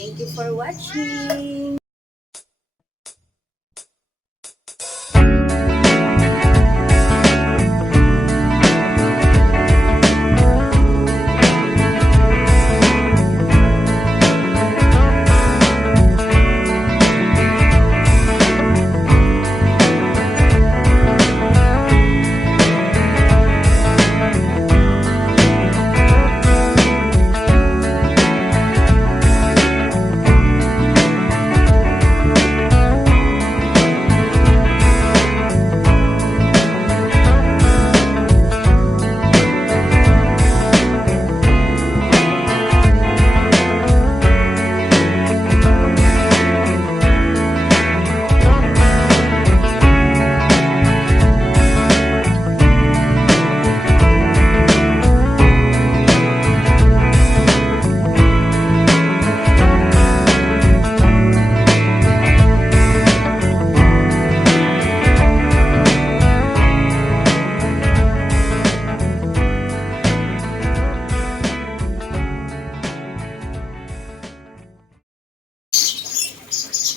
Thank you for watching.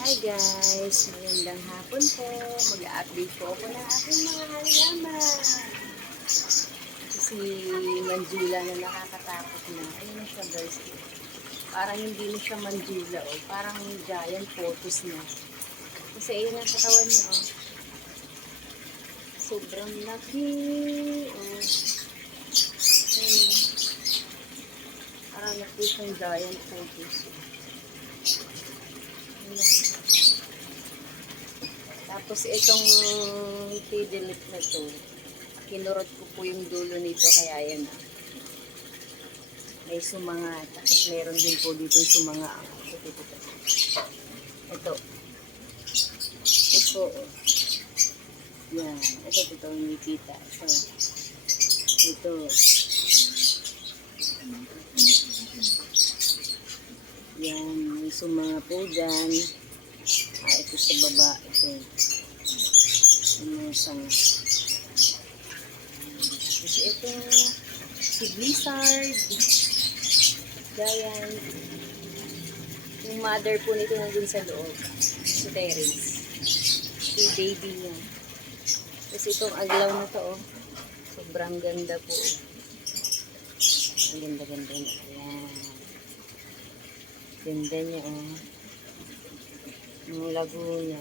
Hi guys! Magandang hapon po. Mag-update po ako ng aking mga halaman. Si Manjula na nakakatakot na. Ayun na siya guys. Parang hindi na siya Manjula. Oh. Parang giant photos na. Kasi ayun ang katawan niya. Oh. Sobrang laki. Oh. Ayun. Parang laki siyang giant photos. Tapos itong pidilit na to, kinurot ko po yung dulo nito kaya yan ah. May sumanga. Tapos meron din po dito yung sumanga. Ito. Ito. Yan. Ito nakikita. Ito. Yan. May sumanga po dyan. Ito sa baba. Ito. Yung sanga. Tapos ito. Si Blizzard. Giant. Yung mother po nito nandun sa loob. Si Terrace. Si baby niya. Tapos itong aglaw na to. Oh. Sobrang ganda po. Ang ganda-ganda niya. Ayan. Ganda niya. Oh. Yung lago niya.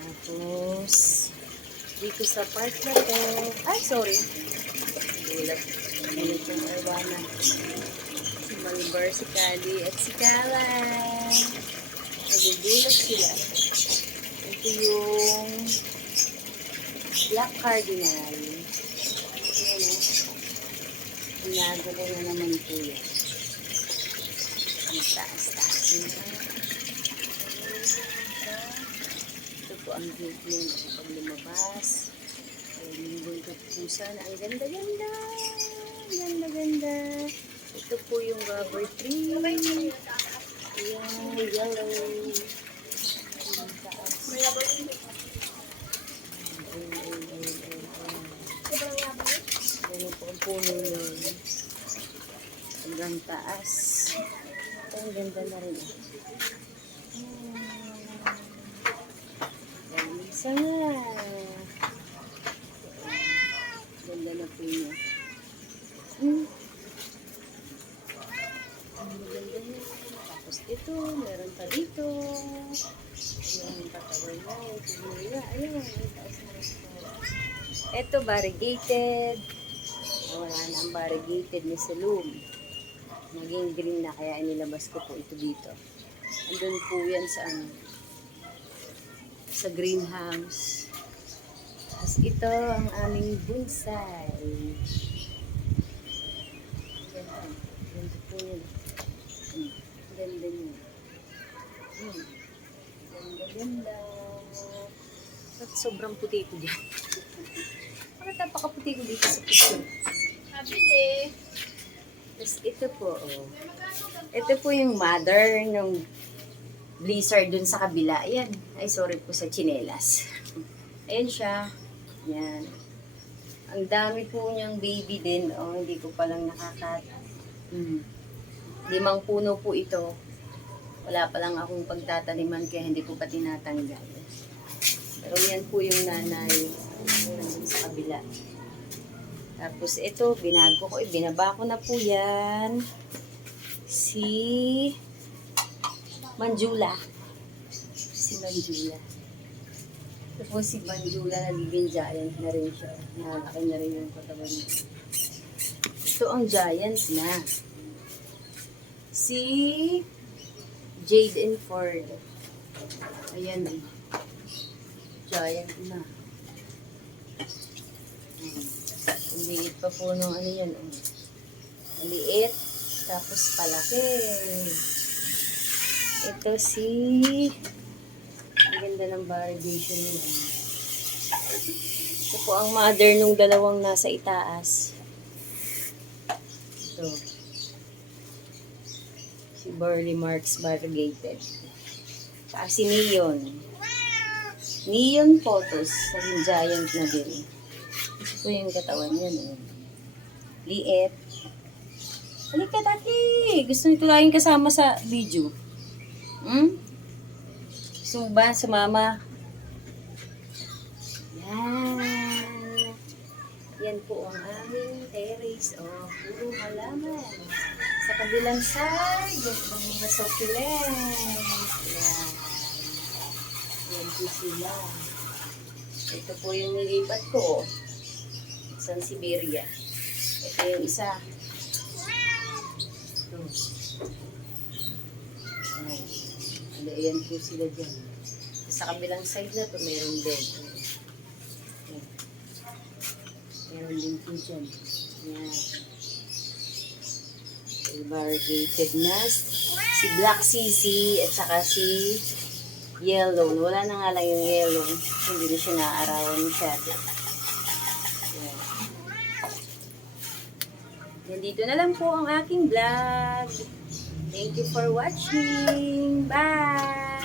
Tapos, dito sa part na to. Ay, sorry. Gulat. Ano itong arwana. Si Malbar, si Kali, at si Kala. Nagugulat sila. Ito yung Black Cardinal. Ayan o. Inago ko na naman ito yan. Ang taas-taas na. Ito po ang gate niya kapag lumabas. Ay, linggoy ko pusa na. Ang ganda-ganda. Ganda-ganda. Ito po yung rubber tree. Ayan, yellow. Ang taas. Ano po ang puno yun. Hanggang taas. Ang ganda na rin. Isa nga. Ganda na po niya. Ang ganda niya. Tapos ito, meron pa dito. Ayan, patawal na. Ayan, ang taas na ito. Ito, variegated. Wala na ang variegated ni Salum. Naging green na kaya inilabas ko po ito dito. Andun po yan sa greenhouse. Tapos ito ang aming bonsai. Ganda. Ganda po yun. Ganda niya. Ganda. At sobrang puti ko dyan. Bakit napakaputi ko dito sa picture? Sabi Tapos ito po, oh. Ito po yung mother ng Blizzard dun sa kabila. Ayan. Ay, sorry po sa tsinelas. Ayan siya. Ayan. Ang dami po niyang baby din. Oh, hindi ko palang Mm. 5 puno po ito. Wala pa lang akong pagtataniman kaya hindi ko pa tinatanggal. Pero yan po yung nanay. Nandun sa kabila. Tapos ito, binaba ko na po yan. Si Manjula. Tapos si Manjula, nagiging giant na rin siya. Nakalaki na rin yung katawan niya. Ito ang giant na. Si Jade and Ford. Ayan eh. Giant na. Ang liit pa po nung ano yan. Maliit. Tapos palaki. Ito si... Ang ganda ng variegation niya. Ito po ang mother nung dalawang nasa itaas. Ito. Si Burley Marks variegated. Saka si Neon. Neon Photos. Naging giant na din. Ito po yung katawan niya. No? Liit. Halika, Tati. Gusto nito laging kasama sa video. Gusto mo ba sumama? Yan. Yan po ang aming terrace. Puro halaman. Sa kabilang side, yung mga succulents. Yan. Yan po sila. Ito po yung nilipat ko. San Siberia. Ito yung isa. Ito. Ayan po sila dyan. Sa kabilang side na to meron din. Ayan. Meron din po dyan. Ayan. Variegated na. Si Black CC at saka si Yellow. Wala na nga lang yung yellow. Hindi na siya naaarawan masyado. Ayan. Nandito na lang po ang aking vlog. Thank you for watching. Bye!